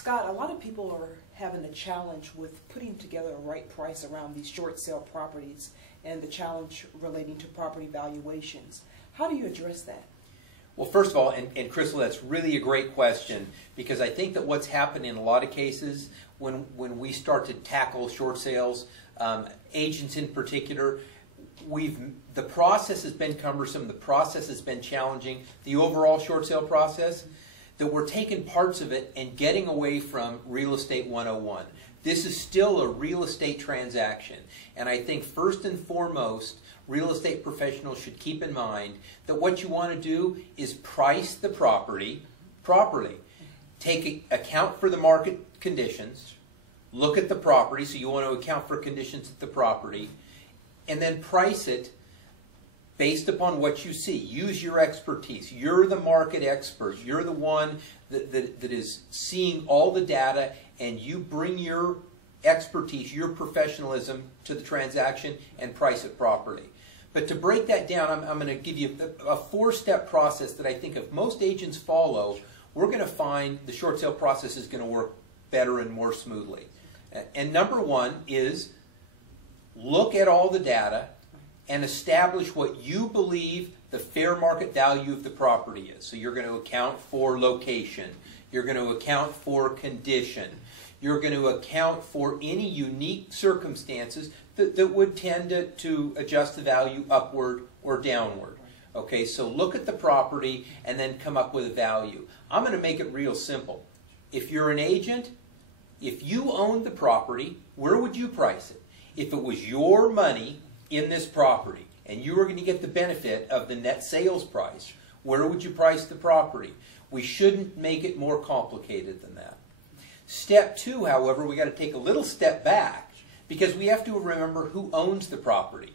Scott, a lot of people are having a challenge with putting together a right price around these short sale properties and the challenge relating to property valuations. How do you address that? Well, first of all, and Christal, that's really a great question, because I think that what's happened in a lot of cases when we start to tackle short sales, agents in particular, the process has been cumbersome, the process has been challenging, the overall short sale process, that we're taking parts of it and getting away from Real Estate 101. This is still a real estate transaction, and I think first and foremost, real estate professionals should keep in mind that what you want to do is price the property properly. Take account for the market conditions, look at the property, so you want to account for conditions at the property, and then price it based upon what you see. Use your expertise. You're the market expert. You're the one that is seeing all the data, and you bring your expertise, your professionalism to the transaction and price it properly. But to break that down, I'm going to give you a four-step process that I think if most agents follow, we're going to find the short sale process is going to work better and more smoothly. And number one is look at all the data and establish what you believe the fair market value of the property is. So you're going to account for location. You're going to account for condition. You're going to account for any unique circumstances that would tend to adjust the value upward or downward. Okay, so look at the property and then come up with a value. I'm going to make it real simple. If you're an agent, if you owned the property, where would you price it? If it was your money in this property and you were going to get the benefit of the net sales price, where would you price the property? We shouldn't make it more complicated than that. Step two, however, we got to take a little step back because we have to remember who owns the property.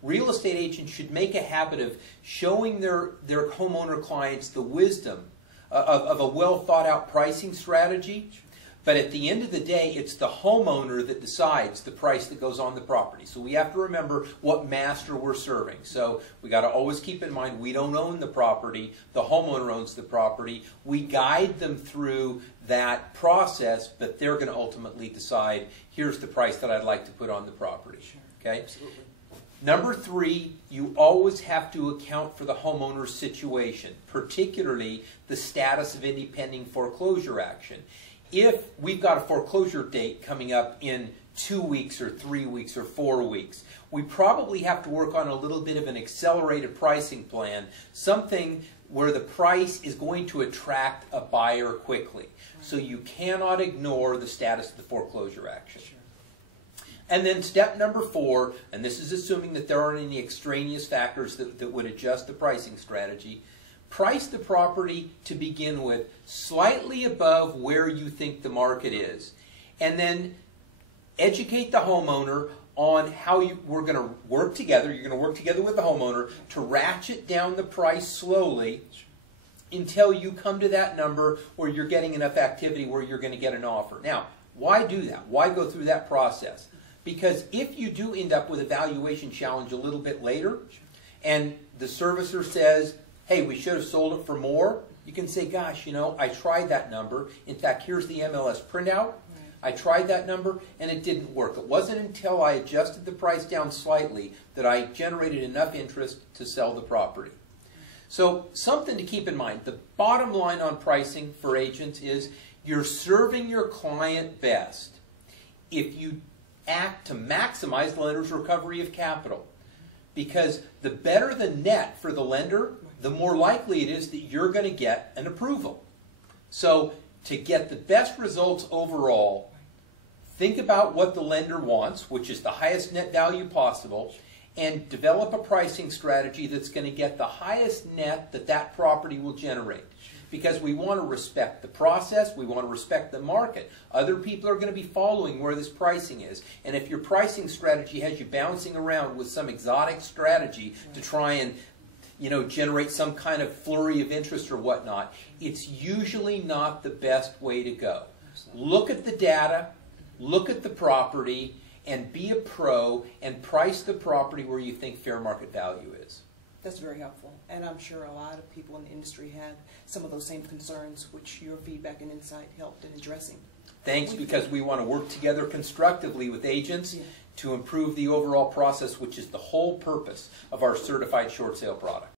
Real estate agents should make a habit of showing their homeowner clients the wisdom of a well thought out pricing strategy. But at the end of the day, it's the homeowner that decides the price that goes on the property. So we have to remember what master we're serving. So we got to always keep in mind we don't own the property. The homeowner owns the property. We guide them through that process, but they're going to ultimately decide, here's the price that I'd like to put on the property. Okay? Absolutely. Number three, you always have to account for the homeowner's situation, particularly the status of any pending foreclosure action. If we've got a foreclosure date coming up in 2 weeks or 3 weeks or 4 weeks, we probably have to work on a little bit of an accelerated pricing plan, something where the price is going to attract a buyer quickly. So you cannot ignore the status of the foreclosure action. And then step number four, and this is assuming that there aren't any extraneous factors that would adjust the pricing strategy, price the property to begin with slightly above where you think the market is. And then educate the homeowner on how we're going to work together. You're going to work together with the homeowner to ratchet down the price slowly until you come to that number where you're getting enough activity where you're going to get an offer. Now, why do that? Why go through that process? Because if you do end up with a valuation challenge a little bit later and the servicer says, hey, we should have sold it for more, you can say, gosh, you know, I tried that number. In fact, here's the MLS printout. I tried that number and it didn't work. It wasn't until I adjusted the price down slightly that I generated enough interest to sell the property. So something to keep in mind. The bottom line on pricing for agents is you're serving your client best if you act to maximize the lender's recovery of capital. Because the better the net for the lender, the more likely it is that you're going to get an approval. So to get the best results overall, think about what the lender wants, which is the highest net value possible, and develop a pricing strategy that's going to get the highest net that that property will generate. Because we want to respect the process, we want to respect the market. Other people are going to be following where this pricing is. And if your pricing strategy has you bouncing around with some exotic strategy to try and generate some kind of flurry of interest or whatnot, it's usually not the best way to go. Look at the data, look at the property, and be a pro and price the property where you think fair market value is. That's very helpful, and I'm sure a lot of people in the industry had some of those same concerns, which your feedback and insight helped in addressing. Thanks, because we want to work together constructively with agents to improve the overall process, which is the whole purpose of our certified short sale product.